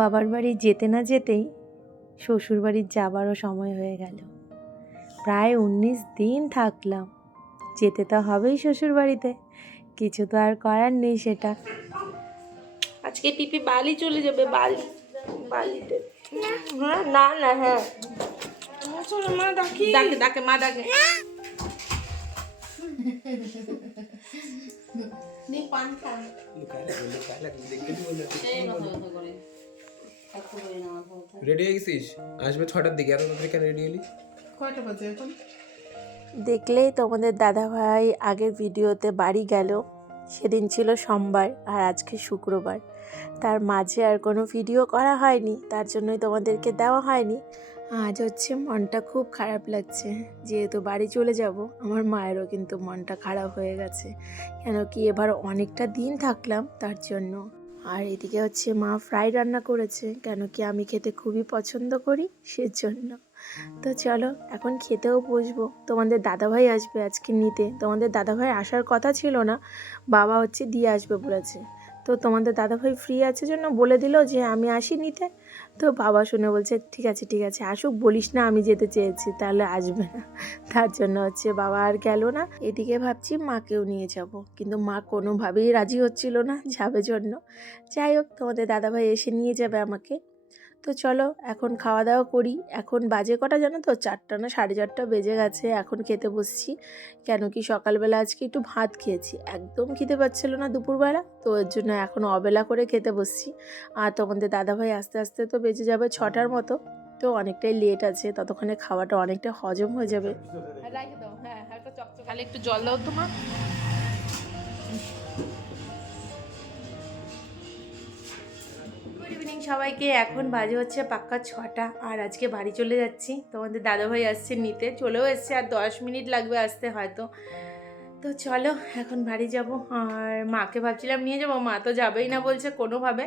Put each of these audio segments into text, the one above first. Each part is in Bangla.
বাবার বাড়ি যেতে না যেতেই শ্বশুরবাড়ির যাবারও সময় হয়ে গেল। প্রায় 19 দিন থাকলাম। যেতে তো হবেই শ্বশুরবাড়িতে, কিছু তো আর করার নেই সেটা। আজকে পিপি বালি চলে যাবে, বালিতে। হ্যাঁ না না হ্যাঁ মা ডাকে ডাকে মা ডাকে। রেডি হয়ে গেছিস? আসবে 6টার দিকে। এত তাড়াতাড়ি কেন রেডি হলি? কয়টা বাজে এখন? দেখলেই তোমাদের দাদা ভাই আগের ভিডিওতে বাড়ি গেল। সেদিন ছিল সোমবার আর আজকে শুক্রবার, তার মাঝে আর কোনো ভিডিও করা হয়নি, তার জন্যই তোমাদেরকে দেওয়া হয়নি। আজ হচ্ছে মনটা খুব খারাপ লাগছে, যেহেতু বাড়ি চলে যাব। আমার মায়েরও কিন্তু মনটা খারাপ হয়ে গেছে, কেন কি এবার অনেকটা দিন থাকলাম তার জন্য। আর এদিকে হচ্ছে মা ফ্রাই রান্না করেছে, কেন কি আমি খেতে খুবই পছন্দ করি সেজন্য। তো চলো এখন খেতেও বসবো। তোমাদের দাদাভাই আসবে আজকে নিতে। তোমাদের দাদাভাই আসার কথা ছিল না, বাবা হচ্ছে দিয়ে আসবে বলেছে। তো তোমাদের দাদাভাই ফ্রি আছে জন্য বলে দিল যে আমি আসি নিতে। তো বাবা শুনে বলছে ঠিক আছে আসুক, বলিস না আমি যেতে চেয়েছি, তাহলে আসবে না। তার জন্য হচ্ছে বাবা আর গেল না। এদিকে ভাবছি মাকেও নিয়ে যাব, কিন্তু মা কোনোভাবেই রাজি হচ্ছিল না যাবে জন্য। যাই হোক, তোমাদের দাদাভাই এসে নিয়ে যাবে আমাকে। তো চলো এখন খাওয়া দাওয়া করি। এখন বাজে কটা জানো তো? 4টা না 4:30 বেজে গেছে। এখন খেতে বসছি, কেন কি সকালবেলা আজকে একটু ভাত খেয়েছি, একদম খেতে পাচ্ছিল না দুপুরবেলা, তো এর জন্য এখন অবেলা করে খেতে বসছি। আর তোমাদের দাদাভাই আস্তে আস্তে তো বেজে যাবে 6টার মতো, তো অনেকটাই লেট আছে, ততক্ষণে খাওয়াটা অনেকটা হজম হয়ে যাবে। খালি একটু জল দাও তো মা। গুড ইভিনিং সবাইকে। এখন বাজে হচ্ছে পাক্কা 6টা, আর আজকে বাড়ি চলে যাচ্ছি। তোমাদের দাদাভাই আসছে নিতে, চলেও এসছে, আর 10 মিনিট লাগবে আসতে হয়তো। তো চলো এখন বাড়ি যাব। আর মাকে ভাবছিলাম নিয়ে যাবো, মা তো যাবেই না বলছে কোনোভাবে।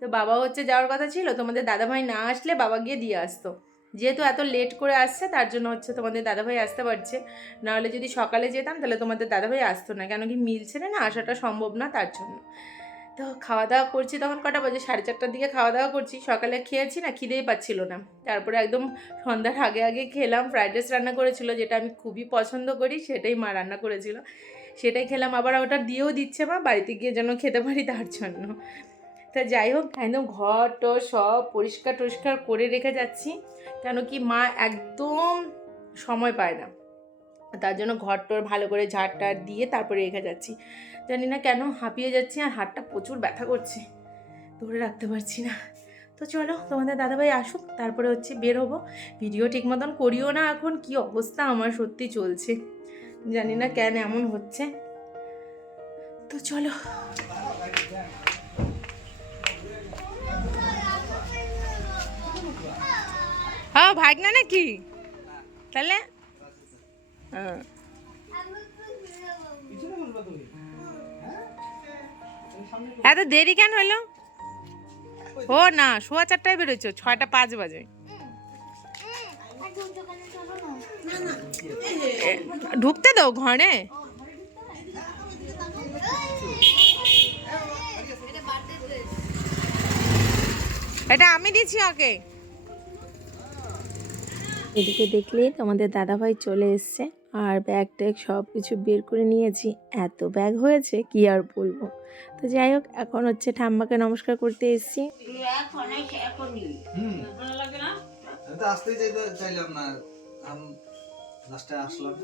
তো বাবা হচ্ছে যাওয়ার কথা ছিল, তোমাদের দাদাভাই না আসলে বাবা গিয়ে দিয়ে আসতো। যেহেতু এত লেট করে আসছে তার জন্য হচ্ছে তোমাদের দাদাভাই আসতে পারছে, নাহলে যদি সকালে যেতাম তাহলে তোমাদের দাদাভাই আসতো না, কেন কি মিলছে না আসাটা সম্ভব না তার জন্য। তো খাওয়া দাওয়া করছি, তখন কটা বাজে 4:30টার দিকে খাওয়া দাওয়া করছি। সকালে খেয়েছি না, খিদেই পাচ্ছিল না। তারপরে একদম সন্ধ্যার আগে আগে খেলাম। ফ্রাইড রাইস রান্না করেছিল, যেটা আমি খুবই পছন্দ করি, সেটাই মা রান্না করেছিল, সেটাই খেলাম। আবার ওটা দিয়েও দিচ্ছে মা বাড়িতে গিয়ে যেন খেতে পারি তার জন্য। তা যাই হোক, একদম ঘর টর সব পরিষ্কার টরিষ্কার করে রেখে যাচ্ছি, কেন কি মা একদম সময় পায় না, তার জন্য ঘর টর ভালো করে ঝাড় টাড় দিয়ে তারপরে রেখে যাচ্ছি। জানি না কেন হাঁপিয়ে যাচ্ছি, আর হাতটা প্রচুর ব্যথা করছে, ধরে রাখতে পারছি না। তো চলো তোমাদের দাদাভাই আসুক, তারপরে হচ্ছে বের হবো। ভিডিও ঠিক মতন করিও না, এখন কি অবস্থা আমার সত্যি চলছে, জানি না কেন এমন হচ্ছে। তো চলো। হ্যাঁ ভাগনা নাকি তাহলে? এত দেরি কেন হলো? ও না, 4:15 বেরোচ্ছ, 6:05 বাজে। ঢুকতে দাও ঘরে। এটা আমি দিচ্ছি ওকে। এদিকে দেখলেই তোমাদের দাদাভাই চলে এসছে, আর ব্যাগ ট্যাগ সব কিছু বের করে নিয়েছি। এত ব্যাগ হয়েছে কি আর বলবো। তো যাই হোক, এখন হচ্ছে ঠাম্মাকে নমস্কার করতে এসেছি। আসতেই চাইলাম না, লাস্টে আসলাম।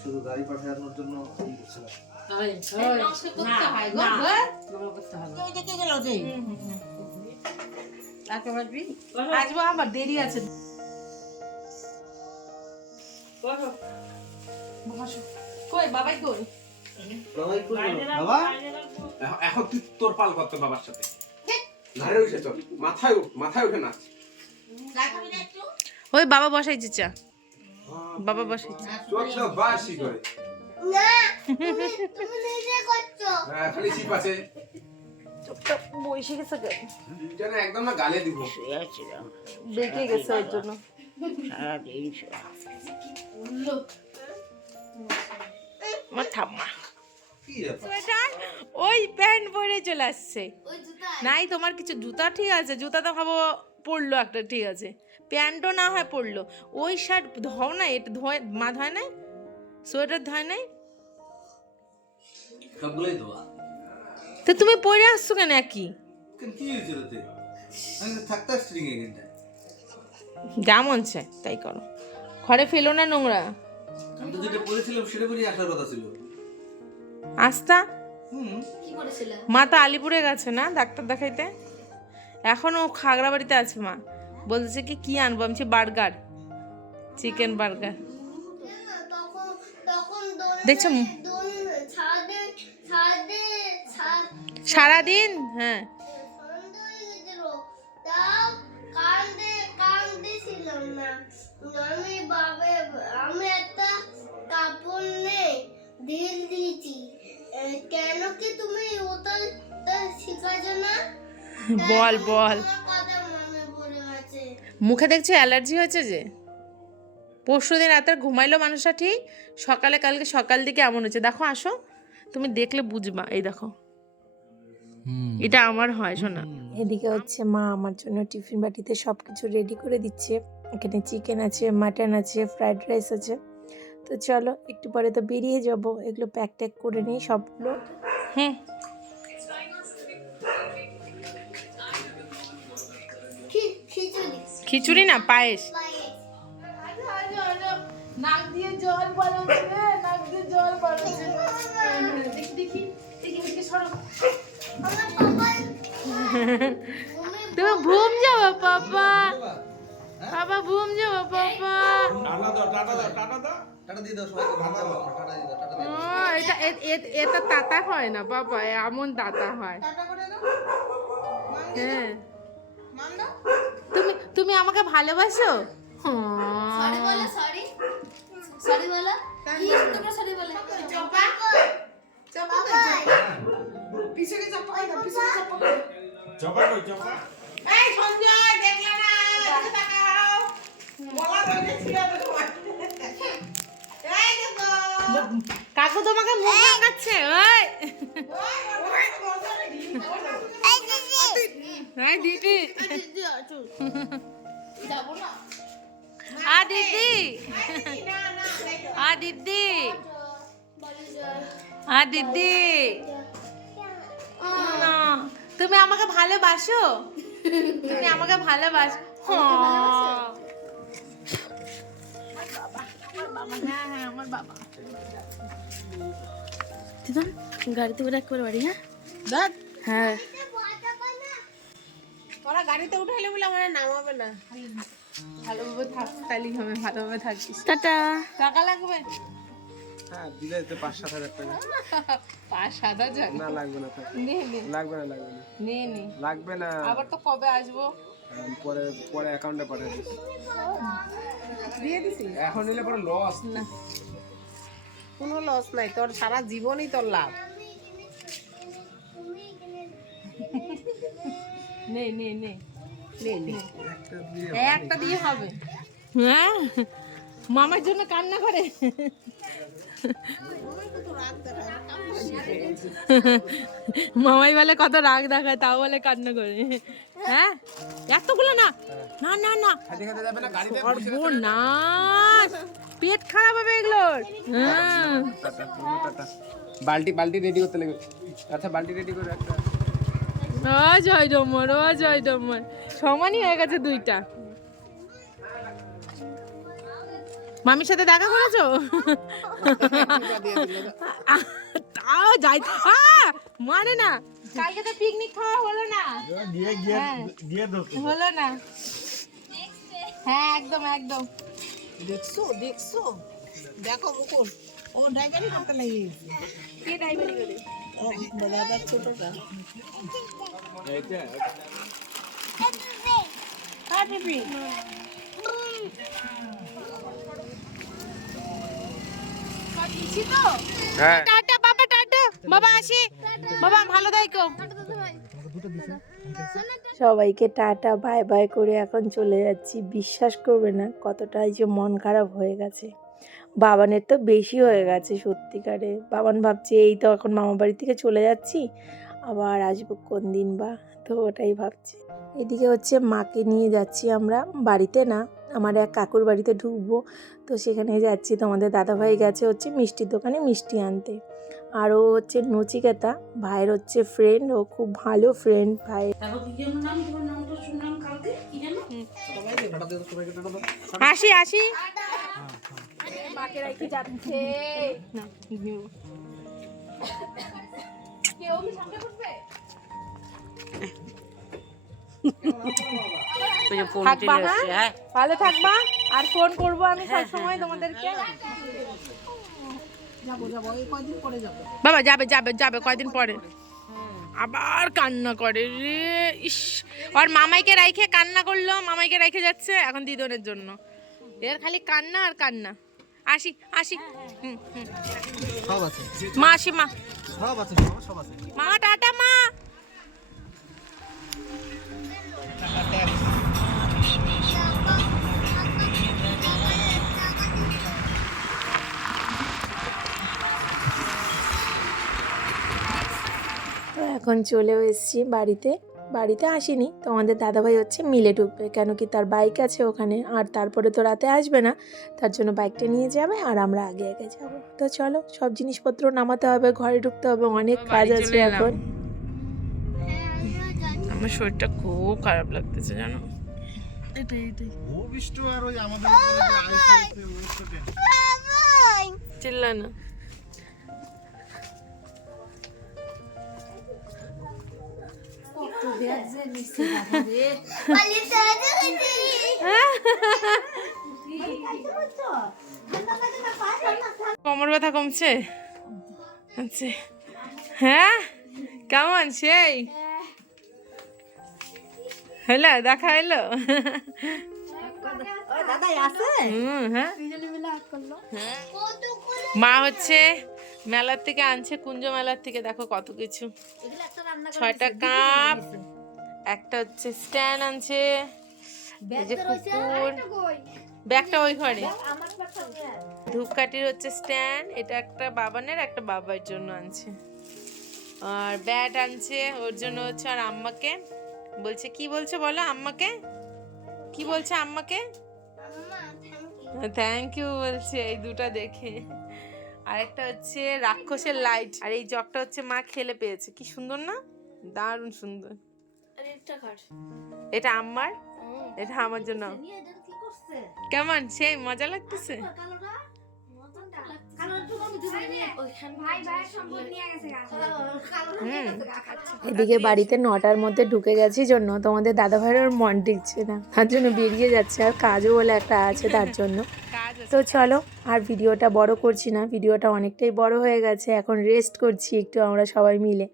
শুধু গাড়ি পাঠানোর জন্য আসবো, আমার দেরি আছে। কই বাবাই কই? বাবা এখন তুই তোর পাল করতে বাবার সাথে ঘরে উঠে চল, মাথায় উঠে নাচ। ওই বাবা বসাইছে চা, বাবা বসাইছে। চোখটা বাসি করে খালি চিপ আছে, চোখটা বসে গেছে, যেন একদম না গালে দিব, বেঁকে গেছে ওর জন্য। আমার ঠাম্মা কি ব্যাপার? সোয়েটার ওই প্যান্ট পরে চলে আসছে। নাই তোমার কিছু জুতা ঠিক আছে, জুতা তো ভাবো পরলো একটা ঠিক আছে, প্যান্টও না হয় পরলো। ওই শার্ট ধোও না, এটা ধোয় মা ধয় নাই, সোয়েটার ধয় নাই, সবগুলোই ধোয়া। তো তুমি পরে আসছো কেন একই? কেন কি হয়েছিল তে? আমি তো থাকতে আসছি এখানটায়। যা মন চায় তাই করো, ঘরে ফেলো না নোংরা। আমি তো যেটা পড়েছিলাম সেটা পরেই আসার কথা ছিল। আস্তা হুম। মা তো আলিপুরে গেছে না ডাক্তার দেখাইতে, এখনো খাগড়াবাড়িতে আছে মা। বলছে কি কি আনবো, আমি বার্গার, চিকেন বার্গার। দেখছো সারাদিন, হ্যাঁ আমি একটা কাপড় নেই ঢিল দিয়েছি কেন কি তুমি ওটা শিখাছো না? বল বল, আমার কথা মনে পড়ে গেছে। মুখে দেখছি অ্যালার্জি হয়েছে যে, পরশু দিন রাতে ঘুমাইলো মানুষটা ঠিক, সকালে কালকে সকাল দিকে এমন হচ্ছে। দেখো আসো, তুমি দেখলে বুঝবা। এই দেখো, এটা আমার হয় শোনা। এদিকে হচ্ছে মা আমার জন্য টিফিন বাটিতে সব কিছু রেডি করে দিচ্ছে। এখানে চিকেন আছে, মাটন আছে, ফ্রাইড রাইস আছে। তো চলো একটু পরে তো বেরিয়ে যাব, এগুলো প্যাক ট্যাক করে নিই সবগুলো। হুম, খিচুড়ি খিচুড়ি না পায়েস। পায়েস নাক দিয়ে জল পড়ছে, নাক দিয়ে জল পড়ছে। দেখি দেখি দেখি দেখি সরো। আমার পাপা তুমি ঘুম যাবো পাপা, পাপা ঘুম যাবো পাপা। টাটা দাও, টাটা দাও, টাটা দাও। টাটা দিয়ে দাও সবাইকে, ভাত দাও, টাটা দিয়ে দাও, টাটা দিয়ে দাও। এটা এটা তাতা হয় না বাবা, এমন তাতা হয়। হ্যাঁ, তুমি তুমি আমাকে ভালোবাসো? সরি বলো সরি সরি বলো কি তোমরা সরি বলে চপা চপা পিছনে চপা কই পিছনে চপা জবা কই জবা? এই সঞ্জয় দেখলা না, এদিকে তাকাও, বলা বলতে ছিল তোমার। এই দেখো কাকু তোমাকে মুখ লাগাচ্ছে। ওই এই দিদি, যাবো না আ দিদি, আ দিদি, আ দিদি, না, তুমি আমাকে ভালোবাসো? তুমি আমাকে ভালোবাসো? হ্যাঁ হ্যাঁ আমার বাবা। দিদা গাড়িতে উঠে একবার বাড়ি হ্যাঁ দেখ, হ্যাঁ ওরা গাড়িতে উঠাইলে বলে আমার নামাবে না। ভালোভাবে থাক, তাইলেই হবে, ভালোভাবে থাকিস। টাটা টাকা লাগবে? হ্যাঁ, দিলে তো 5-7 হাজার টাকা। 5-7 না লাগবে না, থাক। নে নে লাগবে না, লাগবে না, নে নে, লাগবে না। আবার তো কবে আসবো? পরে পরে অ্যাকাউন্টে পাঠিয়ে দিস। দিয়ে দিছি? এখন নিলে পরে লস। না, কোনো লস নাই, তোর সারা জীবনই তোর লাভ। নে নে নে নে নে, একটা দিয়ে একটা দিয়ে হবে। হ্যাঁ, মামার জন্য কান্না করে। মামাই বলে কত রাগ দেখায়, তাও বলে কান্না করে। হ্যাঁ, এতগুলো না, না না না, খাইতে খাইতে যাবে না গাড়িতে? সর্বনাশ, পেট খারাপ হবে এগুলোর। হ্যাঁ, টাটা, টাটা। বালতি রেডি করতে লাগবে। আচ্ছা, বালতি রেডি করে একটা। ও জয় ডমর, ও জয় ডমর, সমানই হয়ে গেছে দুইটা। মামির সাথে দেখা করেছো? তাও যাই, মানে না, কালকে তো পিকনিক খাওয়া হলো না। হলো না, হ্যাঁ একদম একদম। দেখছো দেখছো দেখো মুকুল ও ড্রাইভারি করতে লাগিয়ে কে ড্রাইভারি করে? দাদার ছোটটা হ্যাঁ পিপি, হ্যাঁ, টাটা বাবা, টাটা বাবা, আসি বাবা, ভালো থাকো। সবাইকে টাটা বাই বাই করে এখন চলে যাচ্ছি। বিশ্বাস করবে না কতটাই যে মন খারাপ হয়ে গেছে। বাবানের তো বেশি হয়ে গেছে সত্যিকারে। বাবান ভাবছে এই তো এখন মামা বাড়ি থেকে চলে যাচ্ছি, আবার আসবো কোন দিন বা, তো ওটাই ভাবছি। এদিকে হচ্ছে মাকে নিয়ে যাচ্ছি আমরা, বাড়িতে না, আমার এক কাকুর বাড়িতে ঢুকবো, তো সেখানে যাচ্ছি। তোমাদের দাদাভাই গেছে হচ্ছে মিষ্টির দোকানে মিষ্টি আনতে। আর ও হচ্ছে নচিকেতা, ভাইয়ের হচ্ছে ফ্রেন্ড, ও খুব ভালো ফ্রেন্ড ভাই। আসি আসি মাকে রেখে যাচ্ছে। থাকবা, হ্যাঁ ভালো থাকবা, আর ফোন করবো আমি সব সময় তোমাদেরকে। যাবো যাবো, এই কয়দিন পরে যাবো। বাবা যাবে যাবে যাবে কয়দিন পরে, আবার কান্না করে রে, ইস। আর মামাইকে রাইখে কান্না করলো, মামাইকে রেখে যাচ্ছে এখন দিদনের জন্য, এর খালি কান্না আর কান্না। আসি আসি, হুম হুম, সব আছে, মা আসি, মা সব আছে, সব আছে। মা টাটা মা। তো এখন চলেও এসেছি বাড়িতে। বাড়িতে আসিনি, তোমাদের দাদাভাই হচ্ছে মিলে ঢুকবে, কেন কি তার বাইক আছে ওখানে, আর তারপরে তো রাতে আসবে না, তার জন্য বাইকটা নিয়ে যাবে আর আমরা আগে আগে যাব। তো চলো, সব জিনিসপত্র নামাতে হবে, ঘরে ঢুকতে হবে, অনেক কাজ আছে এখন। আমার শরীরটা খুব খারাপ লাগতেছে জানো। চিল্লা না। কোমর ব্যথা কমছে? আচ্ছা, হ্যাঁ কেমন সেই হলো, দেখা এলো? হ্যাঁ, মা হচ্ছে মেলার থেকে আনছে, কুঞ্জ মেলার থেকে, দেখো কত কিছু, 6টা কাপ, একটা হচ্ছে স্ট্যান্ড আনছে, এই যে কুকুর, ব্যাগটা ওই ঘরে, ধূপকাঠির হচ্ছে স্ট্যান্ড, এটা একটা বাবানের, একটা বাবার জন্য আনছে, আর ব্যাট আনছে ওর জন্য হচ্ছে, আর আম্মাকে বলছে, কি বলছে বলো আম্মাকে, কি বলছে আম্মাকে? থ্যাংক ইউ বলছে এই দুটো দেখে। আরেকটা হচ্ছে রাক্ষসের লাইট, আর এই জগটা হচ্ছে মা খেলে পেয়েছে, কি সুন্দর না, দারুণ সুন্দর। এটা আম্মার, এটা আমার জন্য। কেমন সেই মজা লাগতেছে? এদিকে বাড়িতে 9টার মধ্যে ঢুকে গেছি জন্য তোমাদের দাদাভাইয়ের মন টিকছে না, তার জন্য বেরিয়ে যাচ্ছে, আর কাজও বলে একটা আছে তার জন্য। তো চলো, আর ভিডিওটা বড় করছি না, ভিডিওটা অনেকটাই বড় হয়ে গেছে, এখন রেস্ট করছি একটু আমরা সবাই মিলে।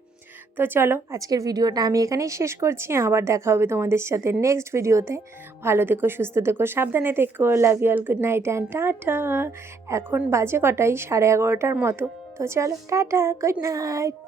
তো চলো, আজকের ভিডিওটা আমি এখানেই শেষ করছি, আবার দেখা হবে তোমাদের সাথে নেক্সট ভিডিওতে। ভালো থেকো, সুস্থ থেকো, সাবধানে থেকো, love you all, good night and tata. এখন বাজে কটাই 11:30 মতো, তো চলো টাটা, গুড নাইট।